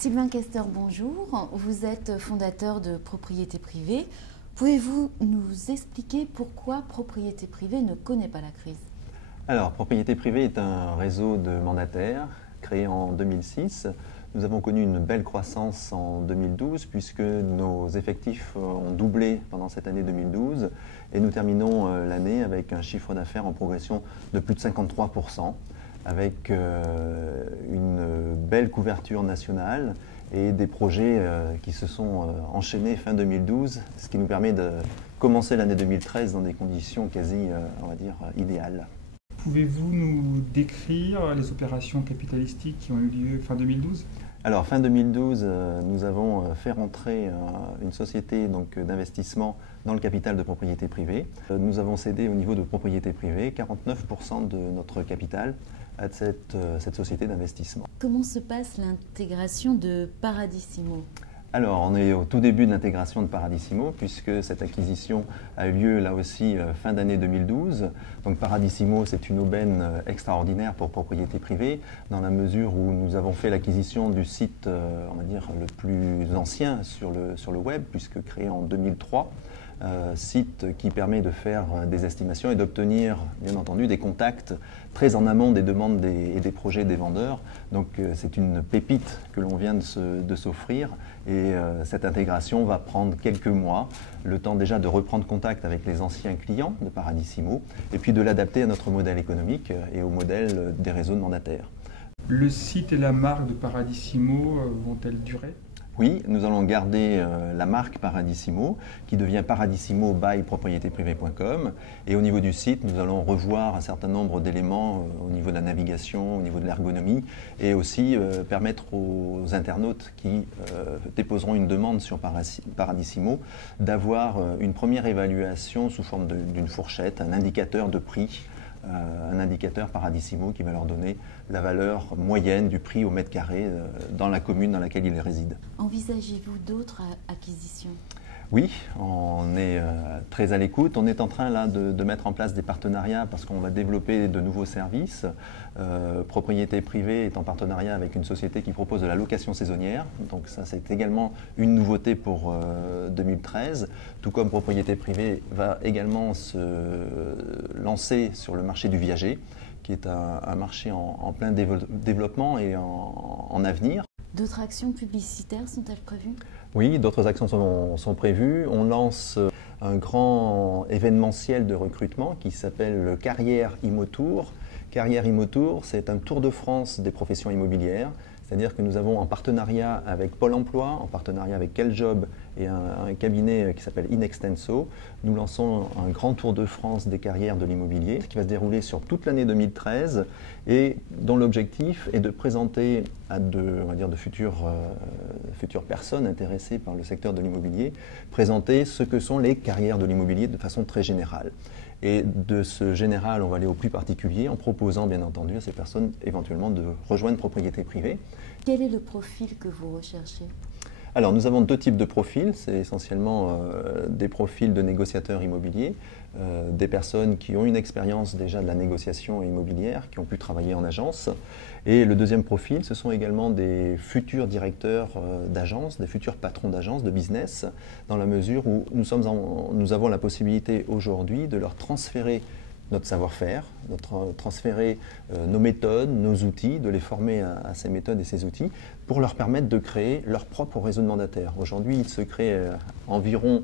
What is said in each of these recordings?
Sylvain Kester, bonjour. Vous êtes fondateur de Propriété Privée. Pouvez-vous nous expliquer pourquoi Propriété Privée ne connaît pas la crise? Alors, Propriété Privée est un réseau de mandataires créé en 2006. Nous avons connu une belle croissance en 2012 puisque nos effectifs ont doublé pendant cette année 2012 et nous terminons l'année avec un chiffre d'affaires en progression de plus de 53%, avec une belle couverture nationale et des projets qui se sont enchaînés fin 2012, ce qui nous permet de commencer l'année 2013 dans des conditions quasi, on va dire, idéales. Pouvez-vous nous décrire les opérations capitalistiques qui ont eu lieu fin 2012? Alors, fin 2012, nous avons fait rentrer une société d'investissement dans le capital de Propriété Privée. Nous avons cédé au niveau de Propriété Privée 49% de notre capital à cette société d'investissement. Comment se passe l'intégration de Paradisimo? Alors, on est au tout début de l'intégration de Paradisimo, puisque cette acquisition a eu lieu là aussi fin d'année 2012. Donc Paradisimo, c'est une aubaine extraordinaire pour Propriété Privée, dans la mesure où nous avons fait l'acquisition du site, on va dire, le plus ancien sur le web, puisque créé en 2003. Site qui permet de faire des estimations et d'obtenir, bien entendu, des contacts très en amont des demandes et des projets des vendeurs. Donc c'est une pépite que l'on vient de s'offrir et cette intégration va prendre quelques mois, le temps déjà de reprendre contact avec les anciens clients de Paradisimo et puis de l'adapter à notre modèle économique et au modèle des réseaux de mandataires. Le site et la marque de Paradisimo vont-elles durer ? Oui, nous allons garder la marque Paradisimo qui devient Paradisimo by propriétéprivée.com et au niveau du site, nous allons revoir un certain nombre d'éléments au niveau de la navigation, au niveau de l'ergonomie et aussi permettre aux internautes qui déposeront une demande sur Paradisimo d'avoir une première évaluation sous forme d'une fourchette, un indicateur de prix. Un indicateur Paradisimo qui va leur donner la valeur moyenne du prix au mètre carré dans la commune dans laquelle ils résident. Envisagez-vous d'autres acquisitions? Oui, on est très à l'écoute. On est en train là de mettre en place des partenariats parce qu'on va développer de nouveaux services. Propriété Privée est en partenariat avec une société qui propose de la location saisonnière. Donc ça, c'est également une nouveauté pour 2013. Tout comme Propriété Privée va également se lancer sur le marché du viager, qui est un marché en plein développement et en avenir. D'autres actions publicitaires sont-elles prévues? Oui, d'autres actions sont prévues. On lance un grand événementiel de recrutement qui s'appelle le Carrière Immo Tour. Carrière Immo Tour, c'est un tour de France des professions immobilières. C'est-à-dire que nous avons en partenariat avec Pôle emploi, en partenariat avec Quel-Job et un cabinet qui s'appelle Inextenso, nous lançons un grand tour de France des carrières de l'immobilier qui va se dérouler sur toute l'année 2013 et dont l'objectif est de présenter à on va dire de futures personnes intéressées par le secteur de l'immobilier, présenter ce que sont les carrières de l'immobilier de façon très générale. Et de ce général, on va aller au plus particulier en proposant bien entendu à ces personnes éventuellement de rejoindre Propriété Privée. Quel est le profil que vous recherchez? Alors nous avons deux types de profils, c'est essentiellement des profils de négociateurs immobiliers, des personnes qui ont une expérience déjà de la négociation immobilière, qui ont pu travailler en agence. Et le deuxième profil, ce sont également des futurs directeurs d'agence, des futurs patrons d'agence, de business, dans la mesure où nous avons la possibilité aujourd'hui de leur transférer notre savoir-faire, transférer nos méthodes, nos outils, de les former à ces méthodes et ces outils pour leur permettre de créer leur propre réseau de mandataires. Aujourd'hui, il se crée environ,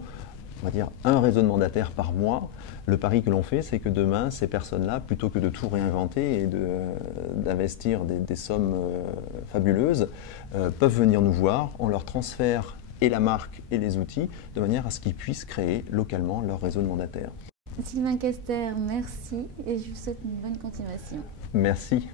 on va dire, un réseau de mandataires par mois. Le pari que l'on fait, c'est que demain, ces personnes-là, plutôt que de tout réinventer et d'investir des sommes fabuleuses, peuvent venir nous voir, on leur transfère et la marque et les outils de manière à ce qu'ils puissent créer localement leur réseau de mandataires. Sylvain Kester, merci et je vous souhaite une bonne continuation. Merci.